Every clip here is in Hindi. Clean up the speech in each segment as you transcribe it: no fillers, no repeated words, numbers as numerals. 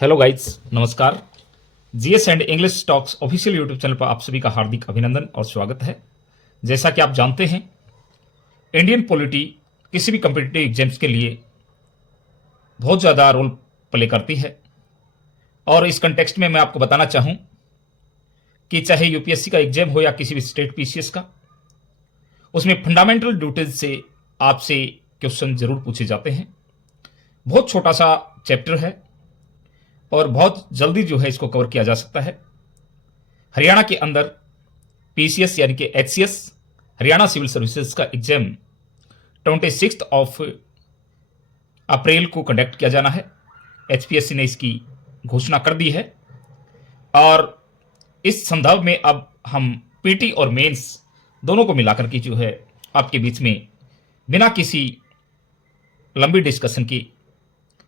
हेलो गाइस, नमस्कार। GS and English talks official YouTube channel पर आप सभी का हार्दिक अभिनंदन और स्वागत है। जैसा कि आप जानते हैं, इंडियन पॉलिटी किसी भी कम्पिटिटिव एग्जाम्स के लिए बहुत ज़्यादा रोल प्ले करती है। और इस कंटेक्स्ट में मैं आपको बताना चाहूँ कि चाहे यूपीएससी का एग्जाम हो या किसी भी स्टेट पीसीएस का, उसमें फंडामेंटल ड्यूटीज से आपसे क्वेश्चन जरूर पूछे जाते हैं। बहुत छोटा सा चैप्टर है और बहुत जल्दी जो है इसको कवर किया जा सकता है। हरियाणा के अंदर पीसीएस यानी कि एचसीएस हरियाणा सिविल सर्विसेज का एग्जाम 26 ऑफ अप्रैल को कंडक्ट किया जाना है। एचपीएससी ने इसकी घोषणा कर दी है और इस संदर्भ में अब हम पीटी और मेंस दोनों को मिलाकर के जो है आपके बीच में बिना किसी लंबी डिस्कशन की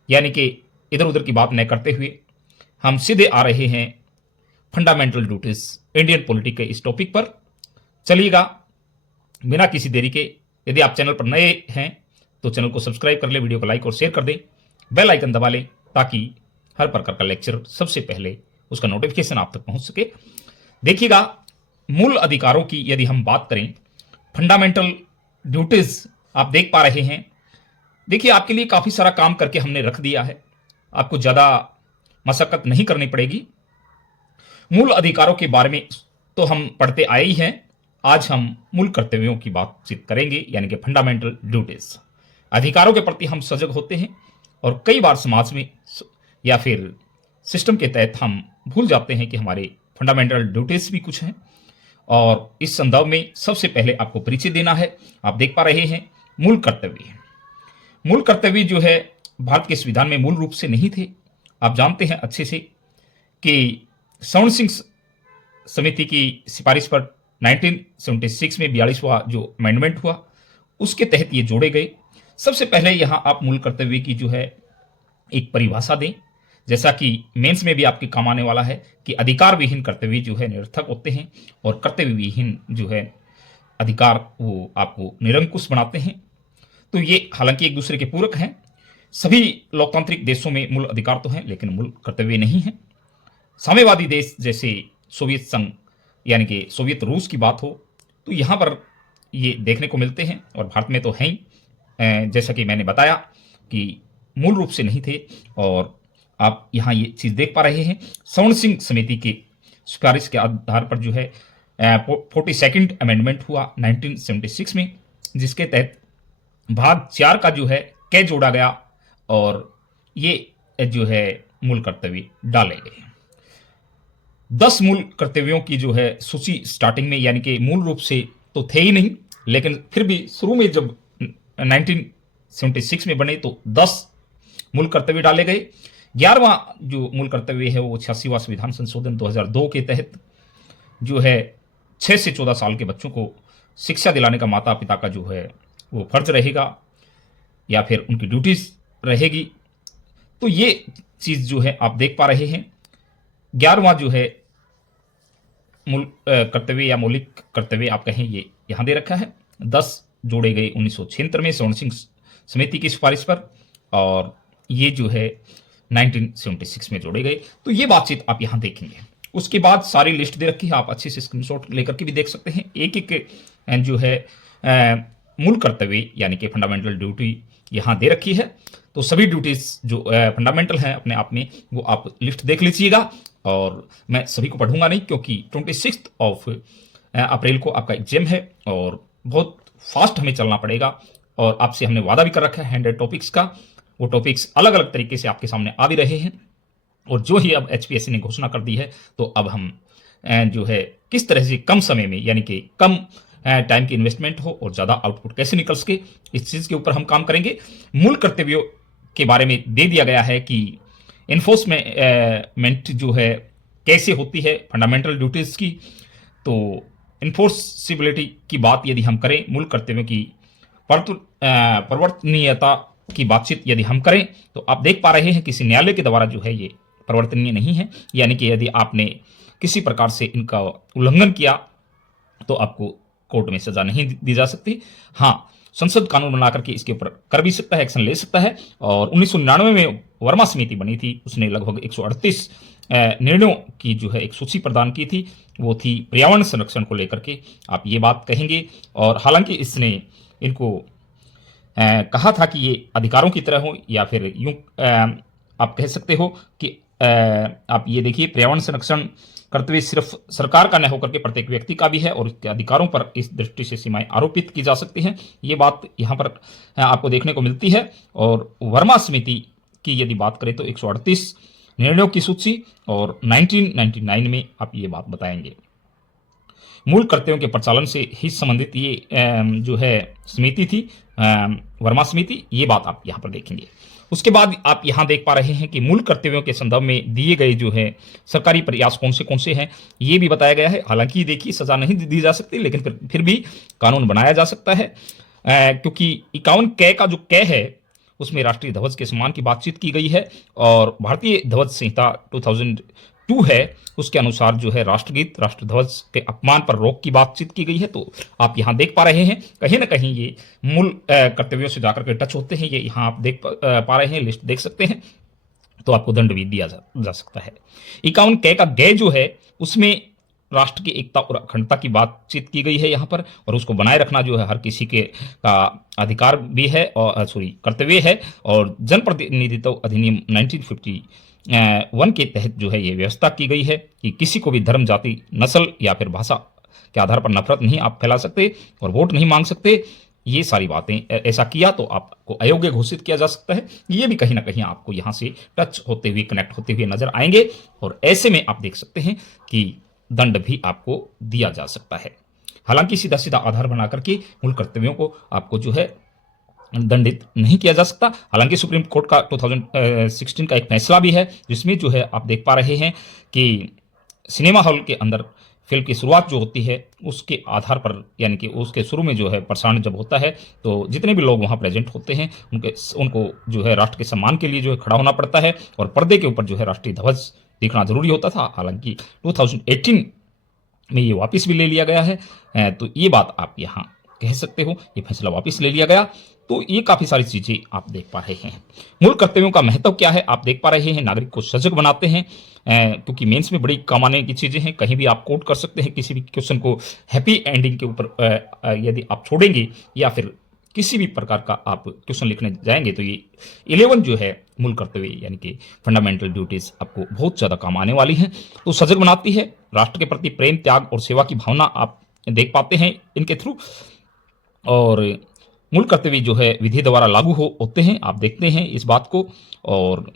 यानी कि इधर उधर की बात न करते हुए हम सीधे आ रहे हैं फंडामेंटल ड्यूटीज इंडियन पॉलिटी के इस टॉपिक पर। चलिएगा बिना किसी देरी के, यदि आप चैनल पर नए हैं तो चैनल को सब्सक्राइब कर ले, वीडियो को लाइक और शेयर कर दें, बेल आइकन दबा लें ताकि हर प्रकार का लेक्चर सबसे पहले उसका नोटिफिकेशन आप तक पहुंच सके। देखिएगा, मूल अधिकारों की यदि हम बात करें, फंडामेंटल ड्यूटीज आप देख पा रहे हैं। देखिए, आपके लिए काफी सारा काम करके हमने रख दिया है, आपको ज्यादा मशक्कत नहीं करनी पड़ेगी। मूल अधिकारों के बारे में तो हम पढ़ते आए ही हैं। आज हम मूल कर्तव्यों की बातचीत करेंगे, यानी कि फंडामेंटल ड्यूटीज। अधिकारों के प्रति हम सजग होते हैं और कई बार समाज में या फिर सिस्टम के तहत हम भूल जाते हैं कि हमारे फंडामेंटल ड्यूटीज भी कुछ हैं। और इस संदर्भ में सबसे पहले आपको परिचय देना है। आप देख पा रहे हैं मूल कर्तव्य। मूल कर्तव्य जो है भारत के संविधान में मूल रूप से नहीं थे। आप जानते हैं अच्छे से कि स्वर्ण सिंह समिति की सिफारिश पर 1976 में 42वां जो अमेंडमेंट हुआ, उसके तहत ये जोड़े गए। सबसे पहले यहां आप मूल कर्तव्य की जो है एक परिभाषा दें, जैसा कि मेंस में भी आपके काम आने वाला है कि अधिकार विहीन कर्तव्य जो है निरर्थक होते हैं और कर्तव्य विहीन जो है अधिकार वो आपको निरंकुश बनाते हैं। तो ये हालांकि एक दूसरे के पूरक हैं। सभी लोकतांत्रिक देशों में मूल अधिकार तो हैं लेकिन मूल कर्तव्य नहीं है। साम्यवादी देश जैसे सोवियत संघ यानी कि सोवियत रूस की बात हो तो यहाँ पर ये देखने को मिलते हैं और भारत में तो हैं ही। जैसा कि मैंने बताया कि मूल रूप से नहीं थे और आप यहाँ ये चीज़ देख पा रहे हैं। स्वर्ण सिंह समिति की सिफारिश के आधार पर जो है 42nd अमेंडमेंट हुआ 1976 में, जिसके तहत भाग 4 का जो है कै जोड़ा गया और ये जो है मूल कर्तव्य डाले गए। 10 मूल कर्तव्यों की जो है सूची स्टार्टिंग में, यानी कि मूल रूप से तो थे ही नहीं, लेकिन फिर भी शुरू में जब 1976 में बने तो 10 मूल कर्तव्य डाले गए। 11वां जो मूल कर्तव्य है वो 86वां संविधान संशोधन 2002 के तहत जो है 6 से 14 साल के बच्चों को शिक्षा दिलाने का माता पिता का जो है वो फर्ज रहेगा या फिर उनकी ड्यूटीज रहेगी। तो ये चीज जो है आप देख पा रहे हैं। 11वां जो है मूल कर्तव्य या मौलिक कर्तव्य आप कहें, ये यहां दे रखा है। 10 जोड़े गए 1976 में स्वर्ण सिंह समिति की सिफारिश पर और ये जो है 1976 में जोड़े गए। तो ये बातचीत आप यहां देखेंगे। उसके बाद सारी लिस्ट दे रखी है, आप अच्छे से स्क्रीनशॉट लेकर के भी देख सकते हैं। एक एक जो है मूल कर्तव्य यानी कि फंडामेंटल ड्यूटी यहाँ दे रखी है। तो सभी ड्यूटीज जो फंडामेंटल हैं अपने आप में, वो आप लिस्ट देख लीजिएगा। और मैं सभी को पढ़ूंगा नहीं क्योंकि 26 ऑफ अप्रैल को आपका एग्जाम है और बहुत फास्ट हमें चलना पड़ेगा। और आपसे हमने वादा भी कर रखा है 100 टॉपिक्स का। वो टॉपिक्स अलग अलग तरीके से आपके सामने आ भी रहे हैं और जो ही अब एचपीएससी ने घोषणा कर दी है तो अब हम जो है किस तरह से कम समय में यानी कि कम टाइम की इन्वेस्टमेंट हो और ज़्यादा आउटपुट कैसे निकल सके, इस चीज़ के ऊपर हम काम करेंगे। मूल कर्तव्यों के बारे में दे दिया गया है कि इन्फोर्समेंट जो है कैसे होती है फंडामेंटल ड्यूटीज़ की। तो इन्फोर्सिबिलिटी की बात यदि हम करें, मूल कर्तव्यों की परिवर्तनीयता की बातचीत यदि हम करें तो आप देख पा रहे हैं किसी न्यायालय के द्वारा जो है ये परिवर्तनीय नहीं है। यानी कि यदि आपने किसी प्रकार से इनका उल्लंघन किया तो आपको कोर्ट में सजा नहीं दी जा सकती। हाँ, संसद कानून बना करके इसके ऊपर कर भी सकता है, एक्शन ले सकता है। और 1999 में वर्मा समिति बनी थी, उसने लगभग 138 निर्णयों की जो है एक सूची प्रदान की थी, वो थी पर्यावरण संरक्षण को लेकर के। आप ये बात कहेंगे, और हालांकि इसने इनको कहा था कि ये अधिकारों की तरह हो, या फिर यूं आप कह सकते हो कि आप ये देखिए, पर्यावरण संरक्षण करते हुए सिर्फ सरकार का न होकर के प्रत्येक व्यक्ति का भी है, और उसके अधिकारों पर इस दृष्टि से सीमाएं आरोपित की जा सकती हैं। ये बात यहाँ पर आपको देखने को मिलती है। और वर्मा समिति की यदि बात करें तो 138 निर्णयों की सूची, और 1999 में आप ये बात बताएंगे। मूल कर्तव्यों के प्रचालन से ही संबंधित ये जो है समिति थी, वर्मा समिति, ये बात आप यहाँ पर देखेंगे। उसके बाद आप यहाँ देख पा रहे हैं कि मूल कर्तव्यों के संदर्भ में दिए गए जो है सरकारी प्रयास कौन से हैं, ये भी बताया गया है। हालांकि देखिए, सजा नहीं दी जा सकती, लेकिन फिर भी कानून बनाया जा सकता है, क्योंकि 51 कै का जो कै है उसमें राष्ट्रीय ध्वज के सम्मान की बातचीत की गई है, और भारतीय ध्वज संहिता 2002 है, उसके अनुसार जो है राष्ट्रगीत, राष्ट्रध्वज के अपमान पर रोक की बातचीत की गई है। तो आप यहाँ देख पा रहे हैं, कहीं ना कहीं ये मूल कर्तव्यों से जाकर के टच होते हैं। ये यहाँ आप देख पा रहे हैं, लिस्ट देख सकते हैं। तो आपको दंड भी दिया जा सकता है। 51 कै का गै जो है उसमें राष्ट्र की एकता और अखंडता की बातचीत की गई है यहाँ पर, और उसको बनाए रखना जो है हर किसी के का अधिकार भी है, और कर्तव्य है। और जनप्रतिनिधित्व अधिनियम 1951 के तहत जो है ये व्यवस्था की गई है कि किसी को भी धर्म, जाति, नस्ल या फिर भाषा के आधार पर नफरत नहीं आप फैला सकते, और वोट नहीं मांग सकते। ये सारी बातें, ऐसा किया तो आपको अयोग्य घोषित किया जा सकता है। ये भी कहीं ना कहीं आपको यहाँ से टच होते हुए, कनेक्ट होते हुए नजर आएंगे, और ऐसे में आप देख सकते हैं कि दंड भी आपको दिया जा सकता है। हालांकि सीधा सीधा आधार बना करके मूल कर्तव्यों को आपको जो है दंडित नहीं किया जा सकता। हालांकि सुप्रीम कोर्ट का 2016 का एक फैसला भी है, जिसमें जो है आप देख पा रहे हैं कि सिनेमा हॉल के अंदर फिल्म की शुरुआत जो होती है उसके आधार पर, यानी कि उसके शुरू में जो है प्रसारण जब होता है, तो जितने भी लोग वहाँ प्रेजेंट होते हैं उनको जो है राष्ट्र के सम्मान के लिए जो है खड़ा होना पड़ता है, और पर्दे के ऊपर जो है राष्ट्रीय ध्वज दिखना जरूरी होता था। हालांकि 2018 में ये वापस भी ले लिया गया है। तो ये बात आप यहाँ कह सकते हो, ये फैसला वापस ले लिया गया। तो ये काफी सारी चीजें आप देख पा रहे हैं। मूल कर्तव्यों का महत्व क्या है आप देख पा रहे हैं। नागरिक को सजग बनाते हैं, क्योंकि मेंस में बड़ी काम आने की चीजें हैं। कहीं भी आप कोट कर सकते हैं किसी भी क्वेश्चन को हैप्पी एंडिंग के ऊपर यदि आप छोड़ेंगे, या फिर किसी भी प्रकार का आप क्वेश्चन लिखने जाएंगे, तो ये 11 जो है मूल कर्तव्य यानी कि फंडामेंटल ड्यूटीज आपको बहुत ज़्यादा काम आने वाली हैं। तो सजग बनाती है, राष्ट्र के प्रति प्रेम, त्याग और सेवा की भावना आप देख पाते हैं इनके थ्रू। और मूल कर्तव्य जो है विधि द्वारा लागू होते हैं, आप देखते हैं इस बात को। और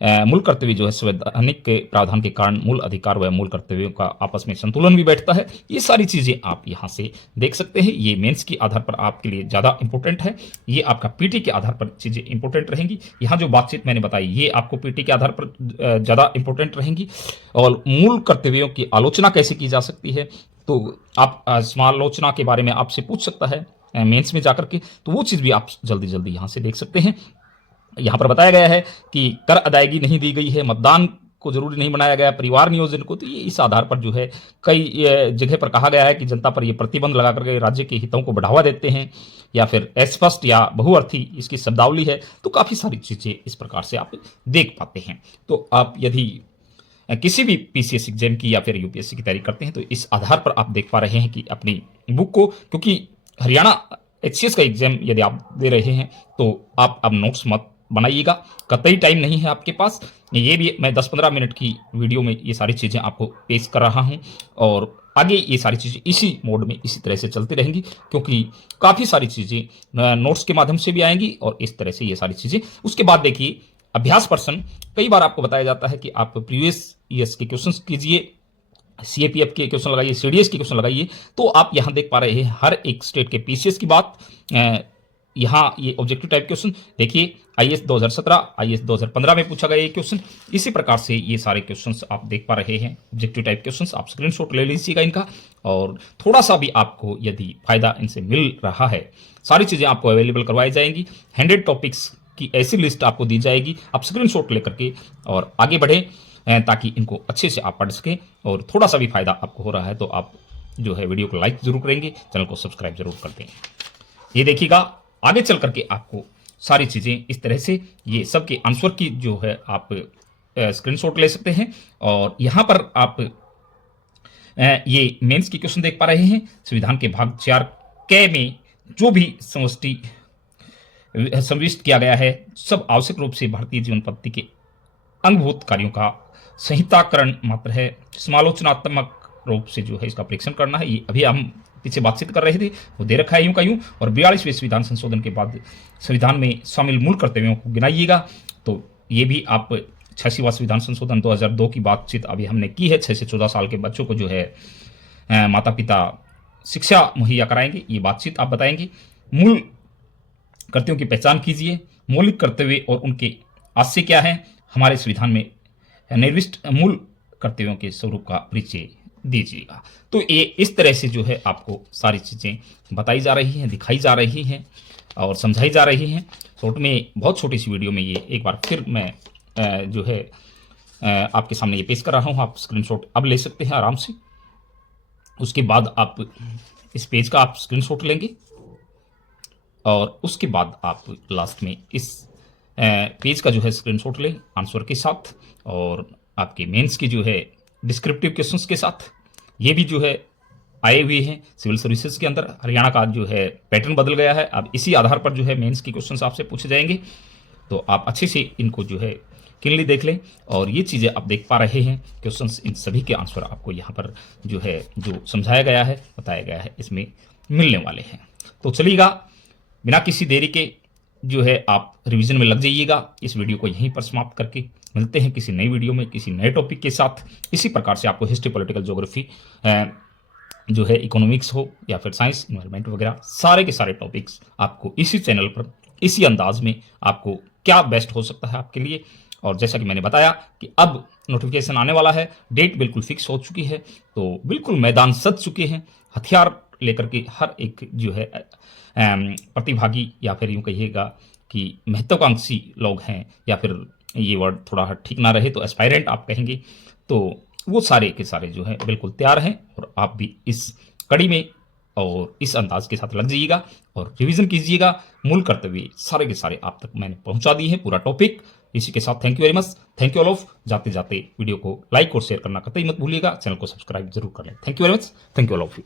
मूल कर्तव्य जो है संवैधानिक के प्रावधान के कारण मूल अधिकार व मूल कर्तव्यों का आपस में संतुलन भी बैठता है। ये सारी चीज़ें आप यहाँ से देख सकते हैं। ये मेंस के आधार पर आपके लिए ज़्यादा इंपॉर्टेंट है, ये आपका पीटी के आधार पर चीज़ें इंपॉर्टेंट रहेंगी। यहाँ जो बातचीत मैंने बताई ये आपको पीटी के आधार पर ज़्यादा इंपॉर्टेंट रहेंगी। और मूल कर्तव्यों की आलोचना कैसे की जा सकती है, तो आप समालोचना के बारे में आपसे पूछ सकता है मेंस में जाकर के, तो वो चीज़ भी आप जल्दी जल्दी यहाँ से देख सकते हैं। यहाँ पर बताया गया है कि कर अदायगी नहीं दी गई है, मतदान को जरूरी नहीं बनाया गया, परिवार नियोजन को, तो ये इस आधार पर जो है कई जगह पर कहा गया है कि जनता पर ये प्रतिबंध लगा करके राज्य के हितों को बढ़ावा देते हैं, या फिर अस्पष्ट या बहुअर्थी इसकी शब्दावली है। तो काफ़ी सारी चीज़ें इस प्रकार से आप देख पाते हैं। तो आप यदि किसी भी पीसीएस एग्जाम की या फिर यूपीएससी की तैयारी करते हैं, तो इस आधार पर आप देख पा रहे हैं कि अपनी बुक को, क्योंकि हरियाणा एचसीएस का एग्जाम यदि आप दे रहे हैं तो आप अब नोट्स मत बनाइएगा, कतई टाइम नहीं है आपके पास। ये भी मैं 10-15 मिनट की वीडियो में ये सारी चीज़ें आपको पेश कर रहा हूँ, और आगे ये सारी चीज़ें इसी मोड में इसी तरह से चलती रहेंगी, क्योंकि काफ़ी सारी चीज़ें नोट्स के माध्यम से भी आएंगी, और इस तरह से ये सारी चीज़ें। उसके बाद देखिए अभ्यास प्रश्न, कई बार आपको बताया जाता है कि आप प्रीवियस ईयर्स के क्वेश्चन कीजिए, सीएपीएफ के क्वेश्चन लगाइए, सीडीएस के क्वेश्चन लगाइए। तो आप यहाँ देख पा रहे हैं हर एक स्टेट के पीसीएस की बात। यहाँ ये ऑब्जेक्टिव टाइप क्वेश्चन देखिए, आईएएस 2017, आईएएस 2015 में पूछा गया ये क्वेश्चन। इसी प्रकार से ये सारे क्वेश्चंस आप देख पा रहे हैं, ऑब्जेक्टिव टाइप क्वेश्चंस। आप स्क्रीनशॉट ले लीजिएगा इनका, और थोड़ा सा भी आपको यदि फायदा इनसे मिल रहा है, सारी चीज़ें आपको अवेलेबल करवाई जाएंगी। 100 टॉपिक्स की ऐसी लिस्ट आपको दी जाएगी, आप स्क्रीनशॉट लेकर के और आगे बढ़ें, ताकि इनको अच्छे से आप पढ़ सकें। और थोड़ा सा भी फायदा आपको हो रहा है तो आप जो है वीडियो को लाइक जरूर करेंगे, चैनल को सब्सक्राइब जरूर कर दें। ये देखिएगा, आगे चल करके आपको सारी चीज़ें इस तरह से ये सबके आंसर की जो है आप स्क्रीनशॉट ले सकते हैं। और यहाँ पर आप ये मेंस की क्वेश्चन देख पा रहे हैं। संविधान के भाग 4 क में जो भी समष्टि समाविष्ट किया गया है, सब आवश्यक रूप से भारतीय जीवन पद्धति के अंगभूत कार्यों का संहिताकरण मात्र है। समालोचनात्मक रूप से जो है इसका परीक्षण करना है। ये अभी हम पीछे बातचीत कर रहे थे, वो दे रखा है यूं का यूं। और 42वें संविधान संशोधन के बाद संविधान में शामिल मूल कर्तव्यों को गिनाइएगा। तो ये भी आप 86वां संविधान संशोधन 2002 की बातचीत अभी हमने की है। 6 से 14 साल के बच्चों को जो है माता पिता शिक्षा मुहैया कराएंगे, ये बातचीत आप बताएंगे। मूल कर्तव्यों की पहचान कीजिए, मौलिक कर्तव्य और उनके आशय क्या है, हमारे संविधान में निर्दिष्ट मूल कर्तव्यों के स्वरूप का परिचय दीजिएगा। तो ये इस तरह से जो है आपको सारी चीज़ें बताई जा रही हैं, दिखाई जा रही हैं और समझाई जा रही हैं। शॉर्ट में बहुत छोटी सी वीडियो में ये एक बार फिर मैं जो है आपके सामने ये पेश कर रहा हूँ। आप स्क्रीनशॉट अब ले सकते हैं आराम से। उसके बाद आप इस पेज का आप स्क्रीनशॉट लेंगे और उसके बाद आप लास्ट में इस पेज का जो है स्क्रीनशॉट लें आंसर के साथ और आपके मेंस की जो है डिस्क्रिप्टिव क्वेश्चंस के साथ। ये भी जो है आए हुए हैं सिविल सर्विसेज के अंदर। हरियाणा का जो है पैटर्न बदल गया है, अब इसी आधार पर जो है मेंस की क्वेश्चंस आपसे पूछे जाएंगे। तो आप अच्छे से इनको जो है क्लीनली देख लें। और ये चीज़ें आप देख पा रहे हैं क्वेश्चंस, इन सभी के आंसर आपको यहाँ पर जो है जो समझाया गया है, बताया गया है, इसमें मिलने वाले हैं। तो चलिएगा, बिना किसी देरी के जो है आप रिवीजन में लग जाइएगा। इस वीडियो को यहीं पर समाप्त करके मिलते हैं किसी नई वीडियो में किसी नए टॉपिक के साथ। इसी प्रकार से आपको हिस्ट्री, पॉलिटिकल, ज्योग्राफी, जो है इकोनॉमिक्स हो या फिर साइंस, इन्वायरमेंट वगैरह, सारे के सारे टॉपिक्स आपको इसी चैनल पर इसी अंदाज में आपको क्या बेस्ट हो सकता है आपके लिए। और जैसा कि मैंने बताया कि अब नोटिफिकेशन आने वाला है, डेट बिल्कुल फिक्स हो चुकी है, तो बिल्कुल मैदान सज चुके हैं। हथियार लेकर के हर एक जो है प्रतिभागी या फिर यूँ कहिएगा कि महत्वाकांक्षी लोग हैं, या फिर ये वर्ड थोड़ा ठीक ना रहे तो एस्पायरेंट आप कहेंगे, तो वो सारे के सारे जो है बिल्कुल तैयार हैं। और आप भी इस कड़ी में और इस अंदाज के साथ लग जाइएगा और रिवीजन कीजिएगा। मूल कर्तव्य सारे के सारे आप तक मैंने पहुंचा दिए हैं, पूरा टॉपिक। इसी के साथ thank you very much, thank you all of. जाते जाते वीडियो को लाइक और शेयर करना कतई मत भूलिएगा, चैनल को सब्सक्राइब जरूर कर लें। Thank you very much, thank you all of you.